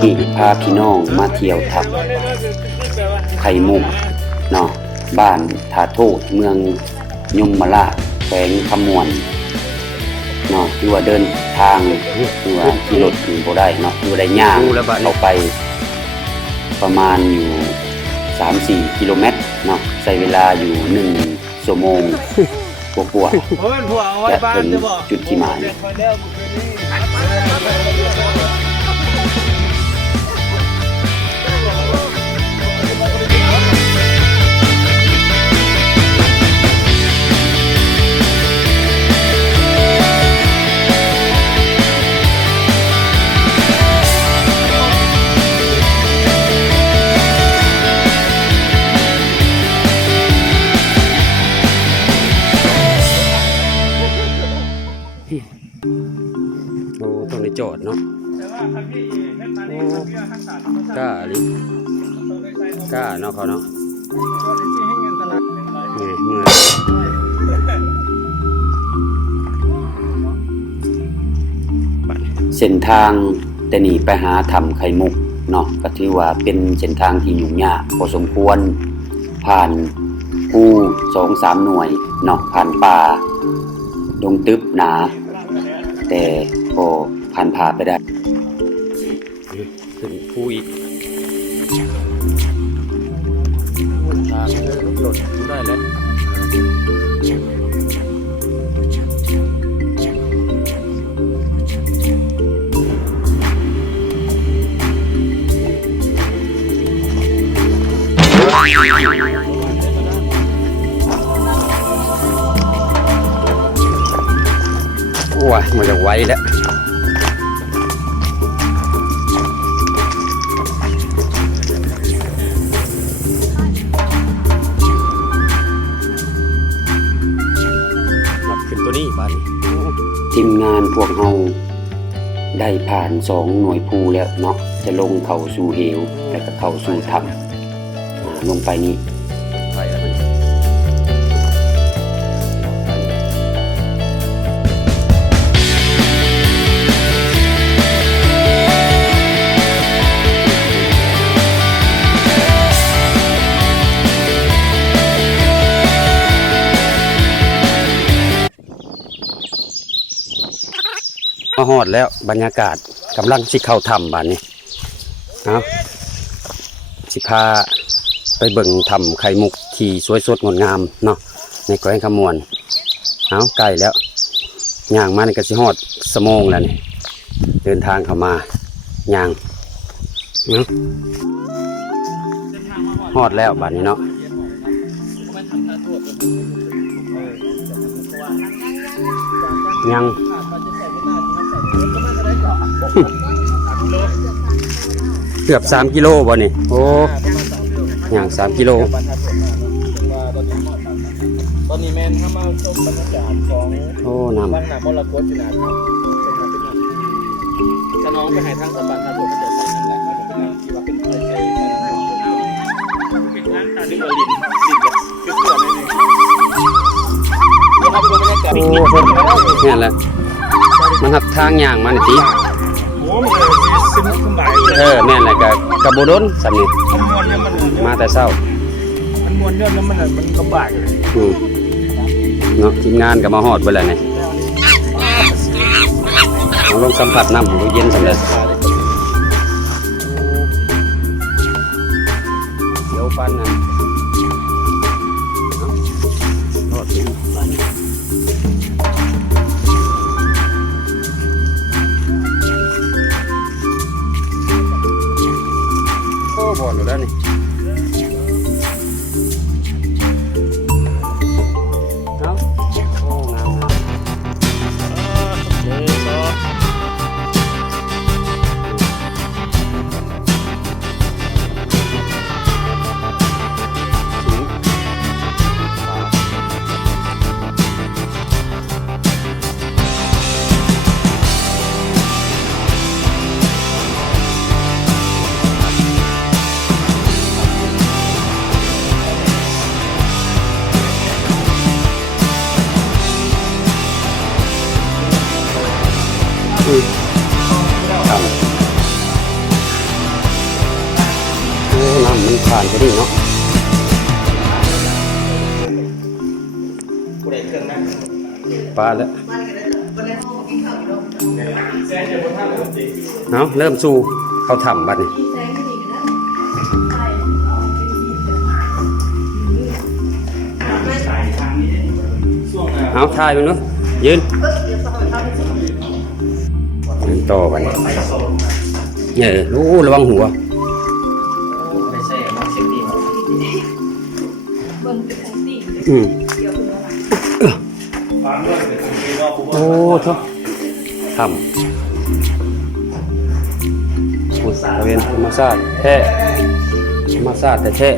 ที่พาพี่น้องมาเที่ยวทับไข่มุกเนาะบ้านทาโทเมืองยมราชแขวงขมวนเนาะที่ว่าเดินทางที่ว่าขี่รถถึงบ่ได้เนาะอยู่ได้ย่างออกไปประมาณอยู่ 3-4 กิโลเมตรเนาะใช้เวลาอยู่1 ชั่วโมงกว่าๆจะถึงจุดที่หมายโอ้ต้องได้จอดเนาะกล้าลิกล้าเนาะเขาเนาะเมื่อเส้นทางแต่นี่ไปหาถ้ำไข่มุกเนาะก็ถือว่าเป็นเส้นทางที่ยุ่งยากพอสมควรผ่านภู2-3 หน่วยเนาะผ่านป่าดงตึบหนาแต่พอผ่านพาไปได้ขึ้นภูอีกทางรถได้แล้วว้ามันจะไวแล้วมาขึ้นตัวนี้บ้านทีมงานพวกเราได้ผ่าน2 หน่วยภูแล้วเนาะจะลงเข้าสู่เหวแล้วก็เข้าสู่ถ้ำลงไปนี้มาฮอดแล้วบรรยากาศกำลังสิเข้าถ้ำบ้านนี้เอาสิพาไปเบิ่งถ้ำไข่มุกที่สวยสดงดงามเนาะในแขวงขมวนเอาใกล้แล้วย่างมาในกระสิฮอด1 ชั่วโมงแล้วนี่เดินทางเข้ามาย่างเนาะฮอดแล้วบ้านนี้เนาะยังเกือบ3 กิโลบ่นี่โอ้อย่าง3 กิโลตอนนี้แมนถ้ามาชมบรรยากาศของโอ้น้ำบ้านน้ำมรกตอยู่นะครับจะน้องไปให้ทางสปาทาโดดเดี๋ยวใส่นั่นแหละมันจะเป็นน้ำที่ว่าเป็นเคยใช้ในน้ำเป็นน้ำตาดิบลิ้นแบบเกลือๆนี่นะครับดูบรรยากาศเนี่ยแหละมันหักทางย่างมาหน่อยสิโอ้มันเลยซึมขึ้นไปแม่นแหละกับโบดนสำนี่มาแต่เช้ามันมวนเรื่องแล้วมันลำบากเลยเนาะทีมงานกับมาฮอดเวลาเนี่ยลงสัมผัสน้ำเย็นสำเร็จเดี๋ยวปันนะรอดถึงปันโอ้บ่อนอยู่แล้วนี่ มันผ่านไปนี่เนาะ ผู้ใดเครื่องนะ ปลาแล้ว แซงจะบนท่าเลยจริง เอาเริ่มสู่เขาทำบัดนี้ ช่วง เอาถ่ายมันเนาะยืนยืนต่อบัดนี้โอ้ระวังหัว ไม่ใช่มาเช็คดีมา อืม ฟังด้วยเลยคือว่าผู้ โอ้ทุกทำอุตสาหเวียนธรรมชาติแท้ธรรมชาติแต่แท้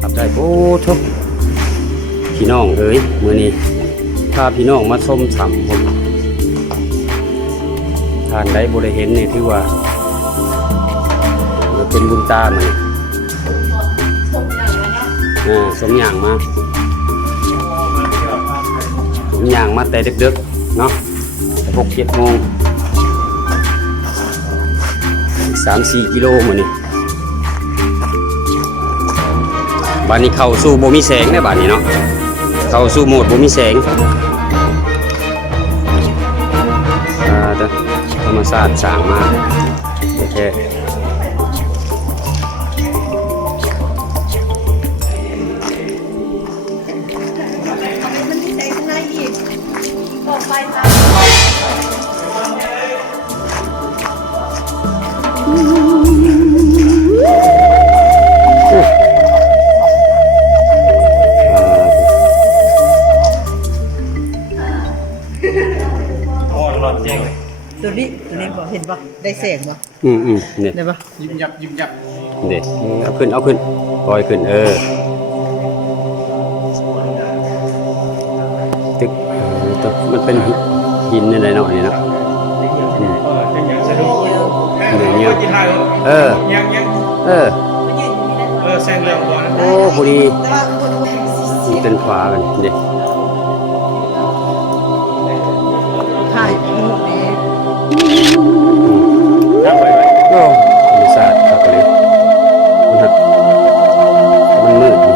ทำได้โอ้ทุกพี่น้องเอ้ยมื้อนี้พาพี่น้องมาชมสำผมทานได้บ่ได้เห็นนี่ถือว่าเป็นบุญตาหน่อยสมอย่างมาสมอย่างมาแต่ดึกๆเนาะ6-7 โมง3-4 กิโลมื้อนี้บ้านนี้เข้าสู่บ่มีแสงได้บ้านนี้เนาะเข้าสู่โหมดบ่มีแสงธรรมชาติสร้างมาแท้ตัวนี้บอกเห็นปะได้แสงปะ เนี่ย ได้ปะ ยิ้มยับยิ้มยับ เด็ดเอาขึ้นปล่อยขึ้นตึกมันเป็นหินอะไรเนาะนี่เนาะ เป็นอย่างสะดุ้ง เนี่ย กินไทยยังแซงเรื่องก่อน โอ้พอดีมันเป็นฝากันเด็ด ถ่ายรูปนี้ นั่งไป โอ้มีศาสตร์ครับเลยมันมืดนี่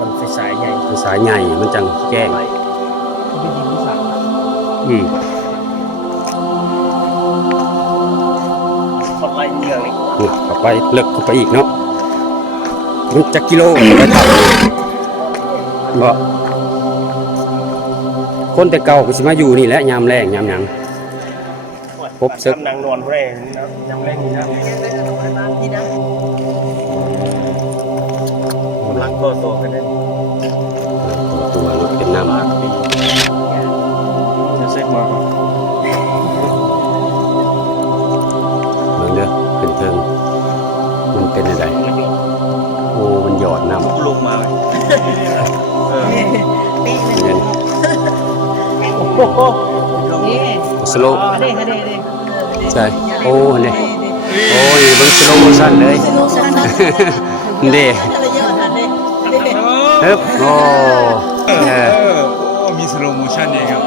มันไฟสายใหญ่ สายใหญ่มันจังแจ้ง เขาเป็นดินที่สั่ง ขอไล่เมืองนี่ ต่อไปเลิกเข้าไปอีกเนาะมันจะกิโลไปทำบ่คนแต่เก่าก็สิมาอยู่นี่แหละยามแรงยามหยังพบซึก นางนอนแรงนะยังแรงนี่นะ นี่นะ กำลังโตกันได้ ตัวรถเป็นน้ำ จะเซ็ตมา เมืองเด้อขึ้นเทิงมันเป็นอะไรโอ้มันหยอดน้ำ ลงมาเลยนี่ เงิน นี่ สโลว์ นี่ ใช่โอ้เนี่ยโอ้ยเบิ่งสโลว์โมชั่นเลย สโลชั่นนะ เด้ อะไรเยอะนะเด้ เฮ้บโอ้ มีสโลโมชั่นเองครับ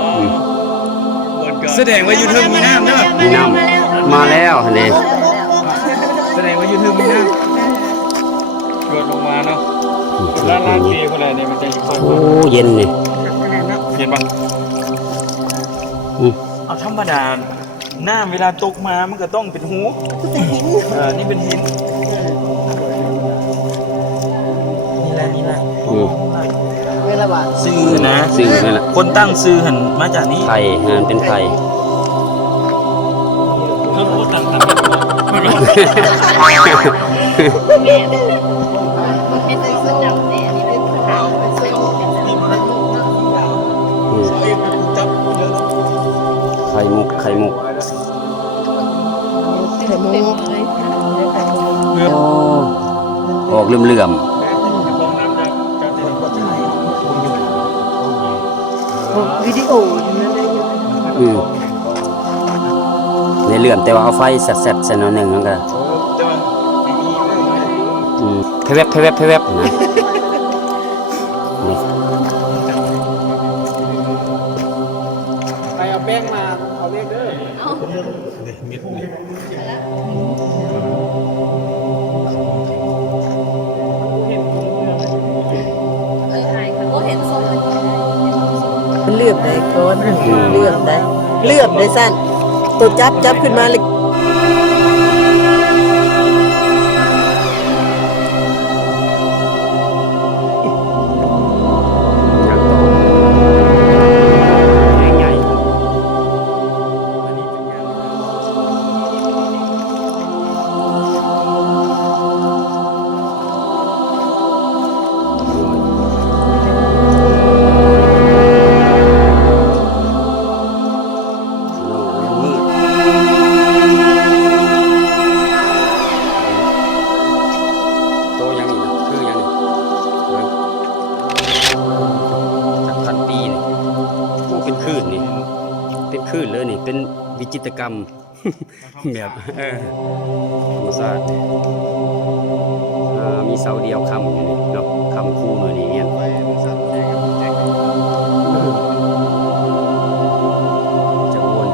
แสดงว่ายูทูบมีน้ำเนอะ มีน้ำมาแล้วนี่ แสดงว่ายูทูบมีน้ำเกิดลงมาเนาะร้านเบียร์คนไหนเนี่ยมันจะอยู่คน โอ้เย็นนี่ เห็นปะเอาธรรมดาหน้าเวลาตกมามันก็ต้องเป็นหูนี่เป็นหินนี่แหละ เวลาบ่าย ซื้อนะ สิ่งนั่นแหละ คนตั้งซื้อหันมาจากนี้ ไข่งานเป็นไข่ เขารู้ตั้งตั้ง ไข่มุกไข่มุก โอ้ออกเหลื่อมๆ วิดีโอ ในเหลื่อมแต่ว่าเอาไฟแซ่บๆใส่หน่อยหนึ่งแล้วก็เพวบนะนี่ ใครเอาแป้งมาเอาเลขเด้อ โอ้ยมันเลื่อมได้สั้นตัวจับขึ้นมาเลย อย่างโตใหญ่ๆอันนี้เป็นอย่างมืดโตยังนี่นะคือยังนี่เบิ่งจากพันปีนี่โอ้เป็นคลื่นนี่เป็นคลื่นเลยนี่เป็นวิจิตรกรรม แบบธรรมชาติมีเสาเดียวค้ำอยู่นี่เนาะค้ำคู่มือนี่เนี่ยจะวน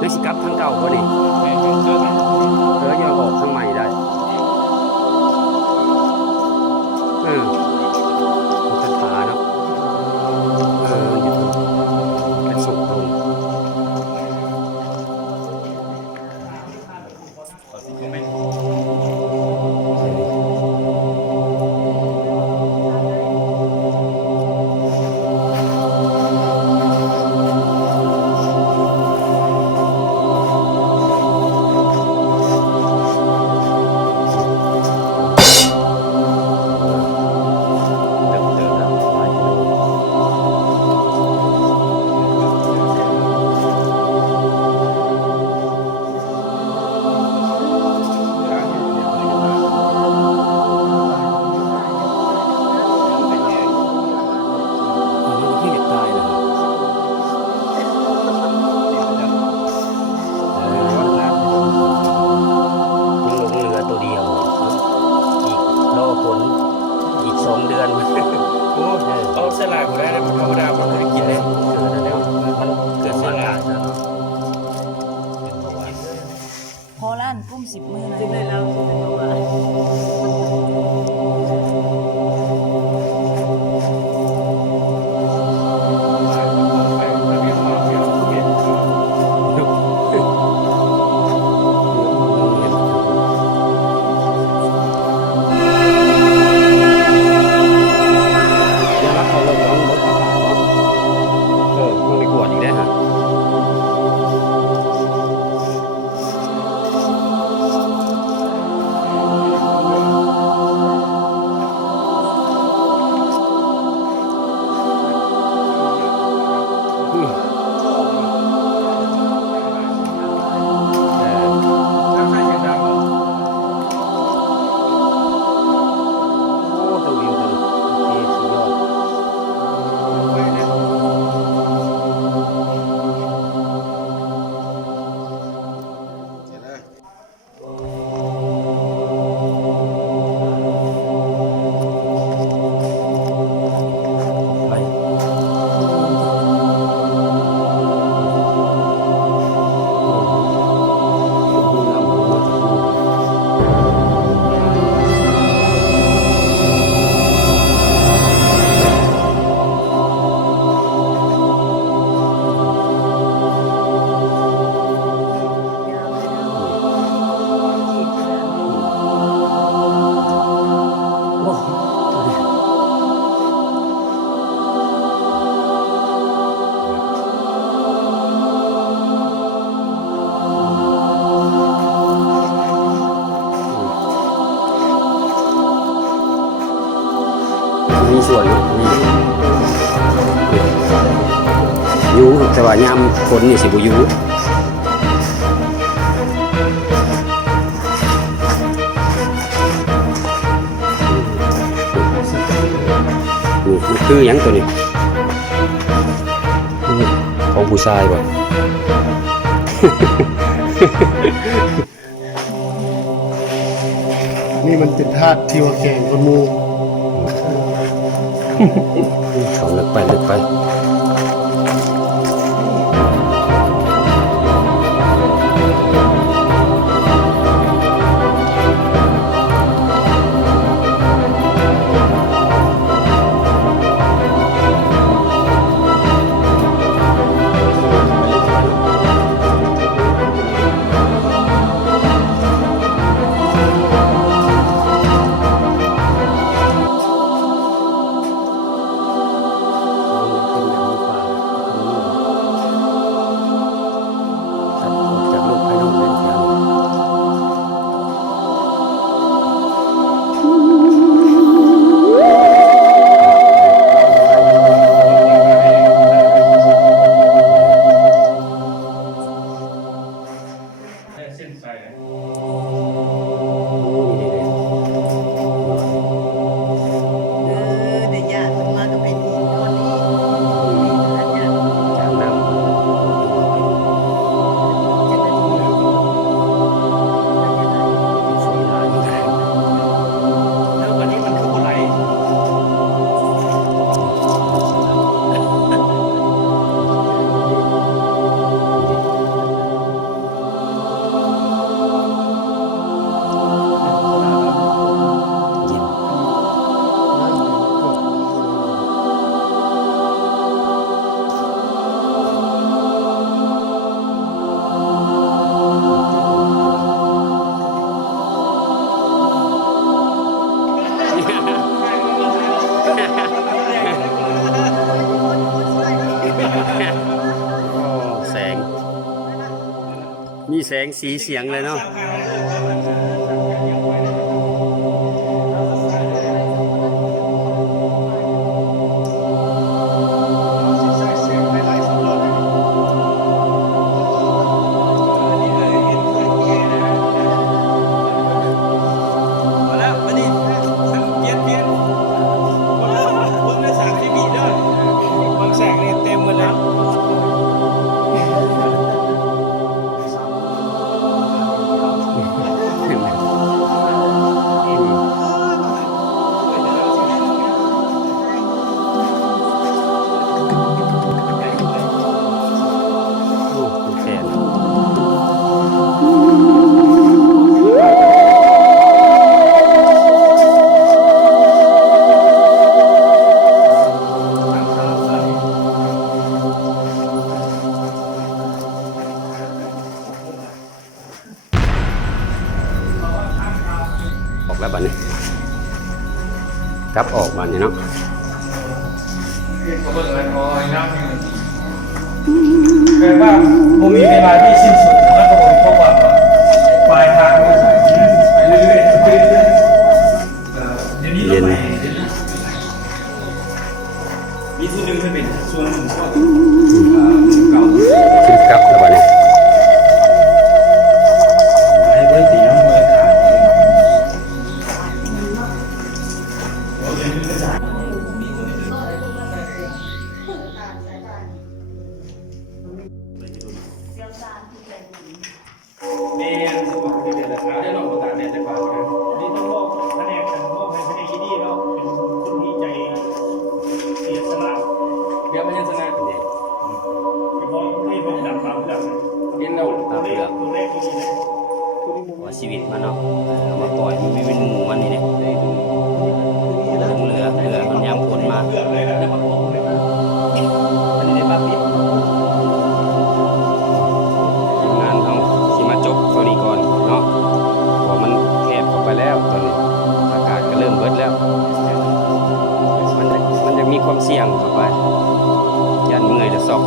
นี่สิกลับทางเก่าก็ดิยังออกทางใหม่ได้มันเป็นผาเนาะมันอยู่เป็นสุกลงเอาเส้นลายผมได้เลยผมธรรมดาผมไม่ได้กินเลยเกิดเส้นลาย พอล้านกุ้ม10 มื้อนะเลยแล้ว เ มีส่วนเนาะอยู่แต่ว่ายามคนนี่สิบ่อยู่นี่มันคือหยังตัวนี้ของผู้ชายบ่ นี่มันเป็นธาตุที่ว่าแข่งกับหมู เขาลึกไปจากลูกไปน้องเล่นแถว เส้นใส่ ได้ญาติมาก็เป็นอีกคนนี้ญาติ จากน้ำ จะได้ดูแล ฝนหลาย แล้ววันนี้มันคืออะไร เย็นแสง มีแสงสีเสียงเลยเนาะแสงออกแล้วบัดนี้กลับออกบัดนี้เนาะ แปลว่าผมมีเวลาที่สิ้นสุดแล้วก็ผมพบว่าปลายทางก็ไปเรื่อยๆเดี๋ยวนี้เราไปมีส่วนหนึ่งจะเป็นส่วนหนึ่งก็เก่า ขึ้นกลับแล้วบัดนี้ ให้เบอร์ตีน้ำมวยขาด เนี่ยสมมติเดือนละครั้งได้ลองประกาศเนี่ยจะกว่ากันนี่ต้องมอบแผนกกันมอบให้แผนกที่นี่เนาะเป็นคนที่ใจเสียสละเดี๋ยวไม่ใช่สละเนี่ยไปมองให้ผมดับความเพื่อนเห็นเราตัวเลขตัวนี้นะ ว่าชีวิตมันเนาะเอามาปล่อยมันไม่เป็นหมู่มันนี่เนี่ยลงเรือมันยามฝนมา เพื่อนเลยนะมาบอกเลยว่า อันนี้ได้มาปิดงานเขาสิมาจบเท่านี้ก่อนเนาะเพราะมันแคบเข้าไปแล้วตอนนี้อากาศก็เริ่มเบิดแล้ว มันจะมีความเสี่ยงเข้าไปยันเมื่อยจะซอก เ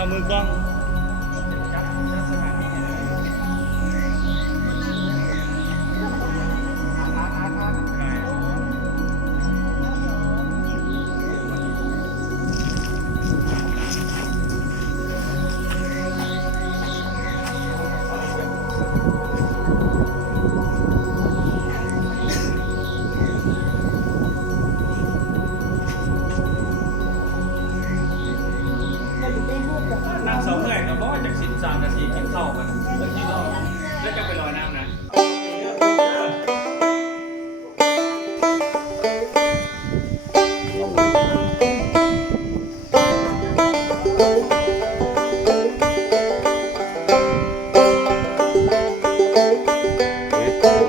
เอามือกล้องน้ำเสาเมื่อยกับบ่จาก13 นาทีกินข้าวกันเมื่อกี้เราแล้วจะไปรอน้ำนะ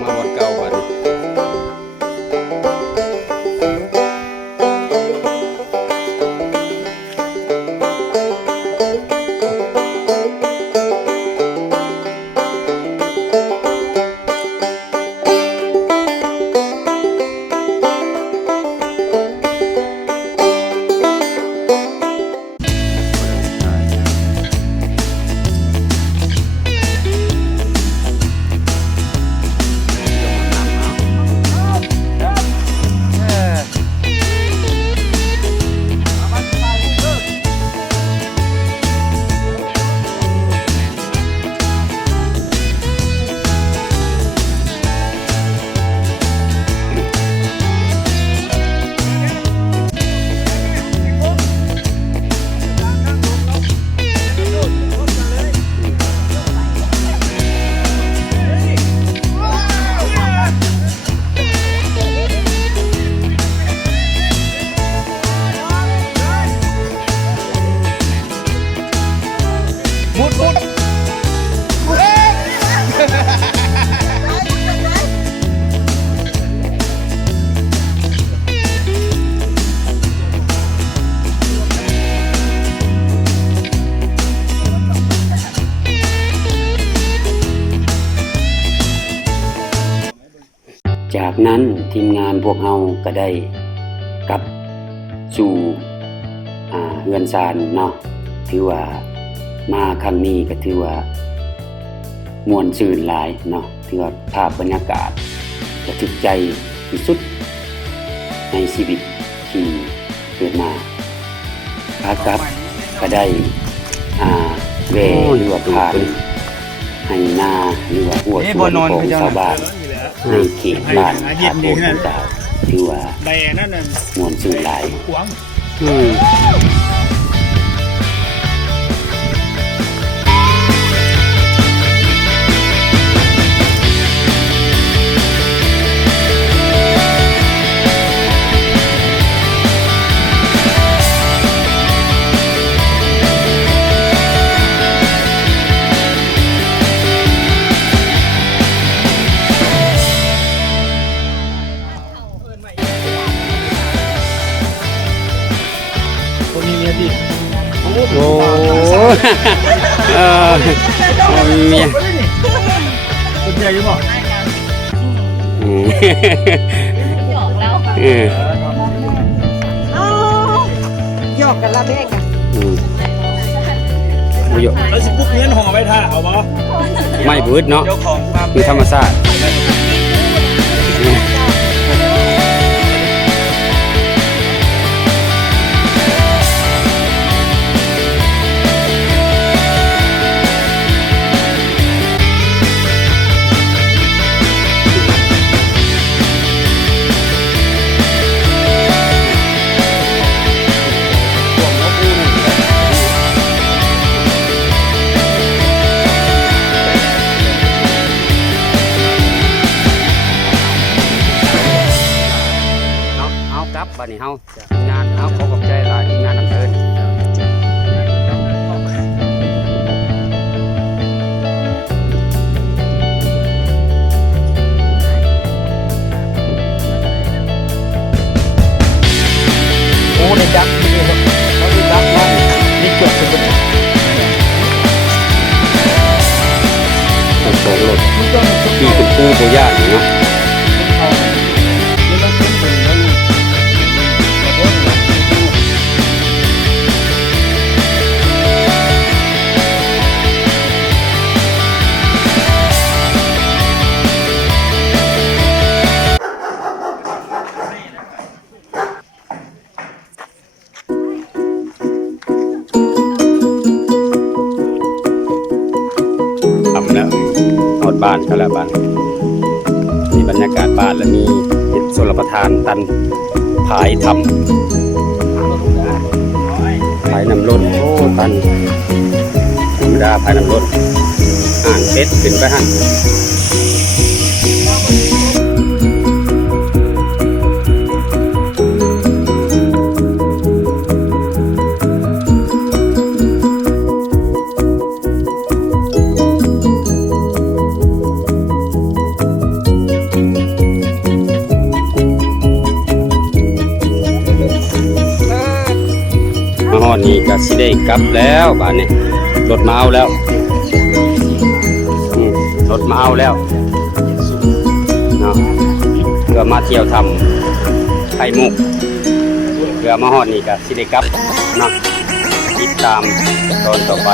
มาบนเก่าบัดนี้จากนั้นทีมงานพวกเฮาก็ได้กลับสู่เฮือนซานเนาะถือว่ามาครั้งนี้ก็ถือว่าม่วนชื่นหลายเนาะถือว่าภาพบรรยากาศระทึกใจที่สุดในชีวิตที่เกิดมาพากลับก็ได้แวะหรือว่าผ่านให้นาหรือว่าหัวสวนของชาวบ้านในเขตบ้านถาโตต่างๆถือว่าม่วนชื่นหลาย คนนี้เนี่ยดิ โอ้เมีย คนใหญ่ยังบอก หยอกกันละแม่กัน แล้วสิปุ๊กเงี้ยห่อไว้ท่าเอาบ่ ไม่บืดเนาะ เจ้าของฟาร์ม คือธรรมชาติบัดนี้เฮางานขอขอบใจหลายงานนำเชิญโอ้ได้ดักนี่ครับเขาได้ดักมากนี่เกือบจะเป็นโอ้โหรถขี่เป็นปูตัวยากอยู่เนาะ บ้านเขาแล้วบ้านมีบรรยากาศบ้านและมีเห็ดชลประทานตันผายทำผายน้ำล้นโอ้ตันธรรมดาผายน้ำล้นอ่างเพชรขึ้นไปฮะมาฮอดนี่ก็สิได้กลับแล้วบ้านนี้รถมาเอาแล้วรถมาเอาแล้วเนาะเพื่อมาเที่ยวทำไข่มุกเพื่อมาฮอดนี่ก็สิได้กลับเนาะติดตามตอนต่อไป